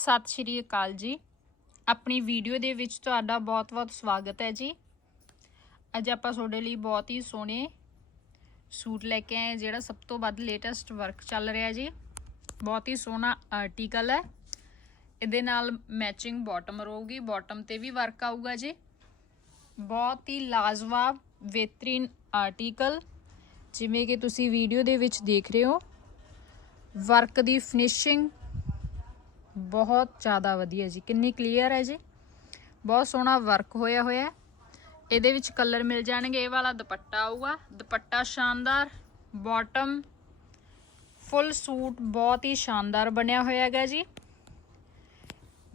ਸਤਿ ਸ਼੍ਰੀ ਅਕਾਲ ਜੀ। ਆਪਣੀ ਵੀਡੀਓ ਦੇ ਵਿੱਚ ਤੁਹਾਡਾ ਬਹੁਤ-ਬਹੁਤ ਸਵਾਗਤ ਹੈ ਜੀ। ਅੱਜ ਆਪਾਂ ਤੁਹਾਡੇ ਲਈ ਬਹੁਤ ਹੀ ਸੋਹਣੇ ਸੂਟ ਲੈ ਕੇ ਆਏ ਜਿਹੜਾ ਸਭ ਤੋਂ ਵੱਧ ਲੇਟੈਸਟ ਵਰਕ ਚੱਲ ਰਿਹਾ ਜੀ। ਬਹੁਤ ਹੀ ਸੋਹਣਾ ਆਰਟੀਕਲ ਹੈ। ਇਹਦੇ ਨਾਲ ਮੈਚਿੰਗ ਬਾਟਮ ਰਹੂਗੀ ਬਾਟਮ ਤੇ ਵੀ ਵਰਕ ਆਊਗਾ ਜੀ। ਬਹੁਤ ਹੀ ਲਾਜਵਾਬ, ਬਿਹਤਰੀਨ ਆਰਟੀਕਲ ਜਿਵੇਂ ਕਿ ਤੁਸੀਂ ਵੀਡੀਓ ਦੇ ਵਿੱਚ ਦੇਖ ਰਹੇ ਹੋ। ਵਰਕ ਦੀ ਫਿਨਿਸ਼ਿੰਗ ਬਹੁਤ ਜ਼ਿਆਦਾ ਵਧੀਆ ਜੀ, ਕਿੰਨੀ ਕਲੀਅਰ ਹੈ ਜੀ। ਬਹੁਤ ਸੋਹਣਾ ਵਰਕ ਹੋਇਆ ਹੋਇਆ ਹੈ। ਇਹਦੇ ਵਿੱਚ ਕਲਰ ਮਿਲ ਜਾਣਗੇ, ਇਹ ਵਾਲਾ ਦੁਪੱਟਾ ਆਊਗਾ। ਦੁਪੱਟਾ ਸ਼ਾਨਦਾਰ ਬਾਟਮ ਫੁੱਲ ਸੂਟ ਬਹੁਤ ਹੀ ਸ਼ਾਨਦਾਰ ਬਣਿਆ ਹੋਇਆ ਹੈਗਾ ਜੀ।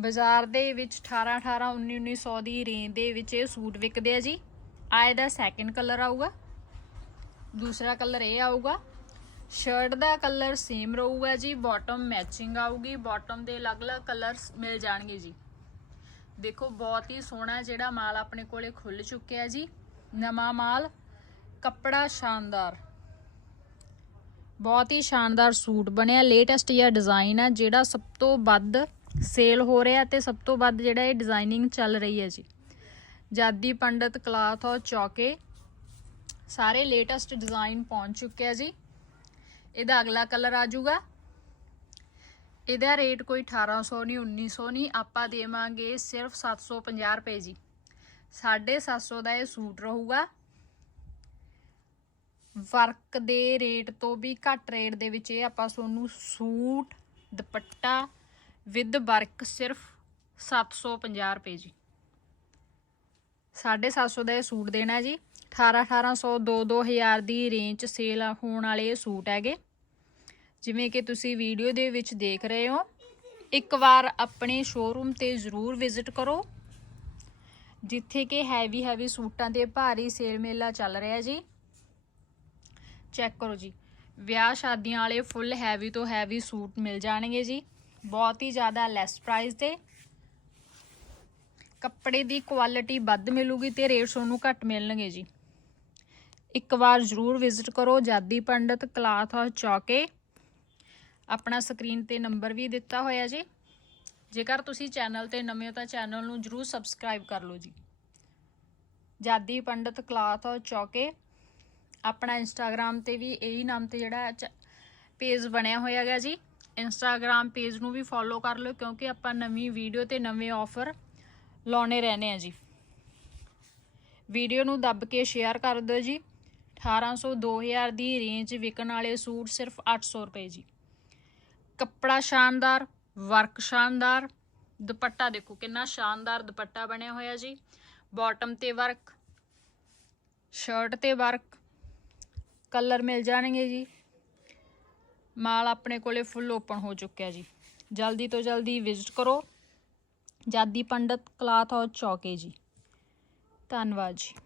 ਬਾਜ਼ਾਰ ਦੇ ਵਿੱਚ 18 18 19 1900 ਦੀ ਰੇਂਜ ਦੇ ਵਿੱਚ ਇਹ ਸੂਟ ਵਿਕਦੇ ਆ ਜੀ। ਆ ਇਹਦਾ ਸੈਕਿੰਡ ਕਲਰ ਆਊਗਾ। ਦੂਸਰਾ ਕਲਰ ਇਹ ਆਊਗਾ। ਸ਼ਰਟ ਦਾ ਕਲਰ ਸੇਮ ਰਹੂਗਾ ਜੀ ਬਾਟਮ ਮੈਚਿੰਗ ਆਊਗੀ ਬਾਟਮ ਦੇ ਅਲੱਗ-ਅਲੱਗ ਕਲਰਸ ਮਿਲ ਜਾਣਗੇ ਜੀ। ਦੇਖੋ, ਬਹੁਤ ਹੀ ਸੋਹਣਾ ਜਿਹੜਾ ਮਾਲ ਆਪਣੇ ਕੋਲੇ ਖੁੱਲ ਚੁੱਕਿਆ ਜੀ, ਨਵਾਂ ਮਾਲ, ਕੱਪੜਾ ਸ਼ਾਨਦਾਰ। ਬਹੁਤ ਹੀ ਸ਼ਾਨਦਾਰ ਸੂਟ ਬਣਿਆ ਲੇਟੈਸਟ ਜਿਹਾ ਡਿਜ਼ਾਈਨ ਹੈ ਜਿਹੜਾ ਸਭ ਤੋਂ ਵੱਧ ਸੇਲ ਹੋ ਰਿਹਾ ਤੇ ਸਭ ਤੋਂ ਵੱਧ ਜਿਹੜਾ ਇਹ ਡਿਜ਼ਾਈਨਿੰਗ ਚੱਲ ਰਹੀ ਹੈ ਜੀ। ਜਾਦੀ ਪੰਡਤ ਕਲਾਥ ਔਰ ਚੌਕੇ, ਸਾਰੇ ਲੇਟੈਸਟ ਡਿਜ਼ਾਈਨ ਪਹੁੰਚ ਚੁੱਕਿਆ ਜੀ। ਇਹਦਾ ਅਗਲਾ ਕਲਰ ਆ ਜਾਊਗਾ। ਇਹਦਾ ਰੇਟ ਕੋਈ 1800 ਨਹੀਂ 1900 ਨਹੀਂ, ਆਪਾਂ ਦੇਵਾਂਗੇ ਸਿਰਫ 750 ਰੁਪਏ ਜੀ। 750 ਦਾ ਇਹ ਸੂਟ ਰਹੂਗਾ। ਵਰਕ ਦੇ ਰੇਟ ਤੋਂ ਵੀ ਘੱਟ ਰੇਟ ਦੇ ਵਿੱਚ ਇਹ ਆਪਾਂ ਤੁਹਾਨੂੰ ਸੂਟ, ਦੁਪੱਟਾ, ਵਿਦ ਵਰਕ ਸਿਰਫ 750 ਰੁਪਏ ਜੀ। 750 ਦਾ ਇਹ ਸੂਟ ਦੇਣਾ ਜੀ। 18 1800 2 2000 ਦੀ ਰੇਂਜ 'ਚ ਸੇਲ ਹੋਣ ਵਾਲੇ ਇਹ ਸੂਟ ਹੈਗੇ। ਜਿਵੇਂ ਕਿ ਤੁਸੀਂ ਵੀਡੀਓ ਦੇ ਵਿੱਚ ਦੇਖ ਰਹੇ ਹੋ। ਇੱਕ ਵਾਰ ਆਪਣੇ ਸ਼ੋਰੂਮ ਤੇ ਜ਼ਰੂਰ ਵਿਜ਼ਿਟ ਕਰੋ। ਜਿੱਥੇ ਕਿ ਹੈਵੀ ਹੈਵੀ ਸੂਟਾਂ 'ਤੇ ਭਾਰੀ ਸੇਲ ਮੇਲਾ ਚੱਲ ਰਿਹਾ ਜੀ। ਚੈੱਕ ਕਰੋ ਜੀ। ਵਿਆਹ ਸ਼ਾਦੀਆਂ ਵਾਲੇ ਫੁੱਲ ਹੈਵੀ ਤੋਂ ਹੈਵੀ ਸੂਟ ਮਿਲ ਜਾਣਗੇ ਜੀ। ਬਹੁਤ ਹੀ ਜ਼ਿਆਦਾ ਲੈਸ ਪ੍ਰਾਈਸ ਤੇ। ਕੱਪੜੇ ਦੀ ਕੁਆਲਿਟੀ ਵੱਧ ਮਿਲੂਗੀ ਤੇ ਰੇਟ ਤੁਹਾਨੂੰ ਘੱਟ ਮਿਲਣਗੇ ਜੀ। ਇੱਕ ਵਾਰ ਜ਼ਰੂਰ ਵਿਜ਼ਿਟ ਕਰੋ ਜਾਦੀ ਪੰਡਤ ਕਲਾਥ ਹਾਊਸ ਚੌਕੇ। ਆਪਣਾ ਸਕਰੀਨ ਤੇ ਨੰਬਰ ਵੀ ਦਿੱਤਾ ਹੋਇਆ ਜੀ। ਜੇਕਰ ਤੁਸੀਂ ਚੈਨਲ ਤੇ ਨਵੇਂ ਹੋ ਤਾਂ ਚੈਨਲ ਨੂੰ ਜਰੂਰ ਸਬਸਕ੍ਰਾਈਬ ਕਰ ਲਓ ਜੀ। ਜਾਦੀ ਪੰਡਤ ਕਲਾਥ ਹਾਊਸ ਚੌਕੇ। ਆਪਣਾ ਇੰਸਟਾਗ੍ਰam ਤੇ ਵੀ ਇਹੀ ਨਾਮ ਤੇ ਜਿਹੜਾ ਪੇਜ ਬਣਿਆ ਹੋਇਆ ਹੈਗਾ ਜੀ। ਇੰਸਟਾਗ੍ਰam ਪੇਜ ਨੂੰ ਵੀ ਫੋਲੋ ਕਰ ਲਓ ਕਿਉਂਕਿ ਆਪਾਂ ਨਵੀਂ ਵੀਡੀਓ ਤੇ ਨਵੇਂ ਆਫਰ ਲਾਉਣੇ ਰਹਿੰਦੇ ਆ ਜੀ। ਵੀਡੀਓ ਨੂੰ ਦੱਬ ਕੇ ਸ਼ੇਅਰ ਕਰ ਦਿਓ ਜੀ। 1800 2000 ਦੀ ਰੇਂਜ ਵਿਕਣ ਵਾਲੇ ਸੂਟ ਸਿਰਫ 800 ਰੁਪਏ ਜੀ। ਕੱਪੜਾ ਸ਼ਾਨਦਾਰ ਵਰਕ ਸ਼ਾਨਦਾਰ, ਦੁਪੱਟਾ ਦੇਖੋ ਕਿੰਨਾ ਸ਼ਾਨਦਾਰ ਦੁਪੱਟਾ ਬਣਿਆ ਹੋਇਆ ਜੀ। ਬਾਟਮ ਤੇ ਵਰਕ ਸ਼ਰਟ ਤੇ ਵਰਕ ਕਲਰ ਮਿਲ ਜਾਣਗੇ ਜੀ। ਮਾਲ ਆਪਣੇ ਕੋਲੇ ਫੁੱਲ ਓਪਨ ਹੋ ਚੁੱਕਿਆ ਜੀ। ਜਲਦੀ ਤੋਂ ਜਲਦੀ ਵਿਜ਼ਿਟ ਕਰੋ। ਜਾਦੀ ਪੰਡਤ ਕਲਾਥ ਹਾਊਸ ਚੌਕੇ ਜੀ। ਧੰਨਵਾਦ ਜੀ।